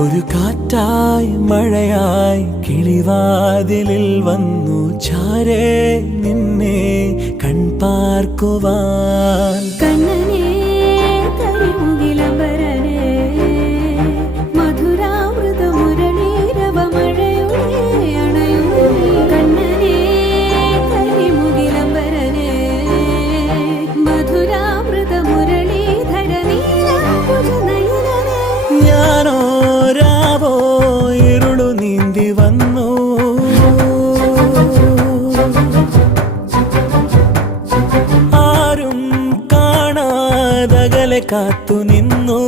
ഒരു കാറ്റായി മഴയായി കിളിവാതിലിൽ വന്നു ചാരേ നിന്നെ കൺപാർക്കുവാൻ. കണ്ണനേ കരിമുകിലംബരനേ മധുരാമൃത മുരളീരവ മഴയുടെ അണയുന്നേ. കണ്ണനേ കരിമുകിലംബരനേ മധുരാമൃത മുരളീധര നീലാംബുജനയനനേ. ഞാനോ രാവോ ഇരുളു നീന്തി വന്നു, ആരും കാണാതകലെ കാത്തു നിന്നു.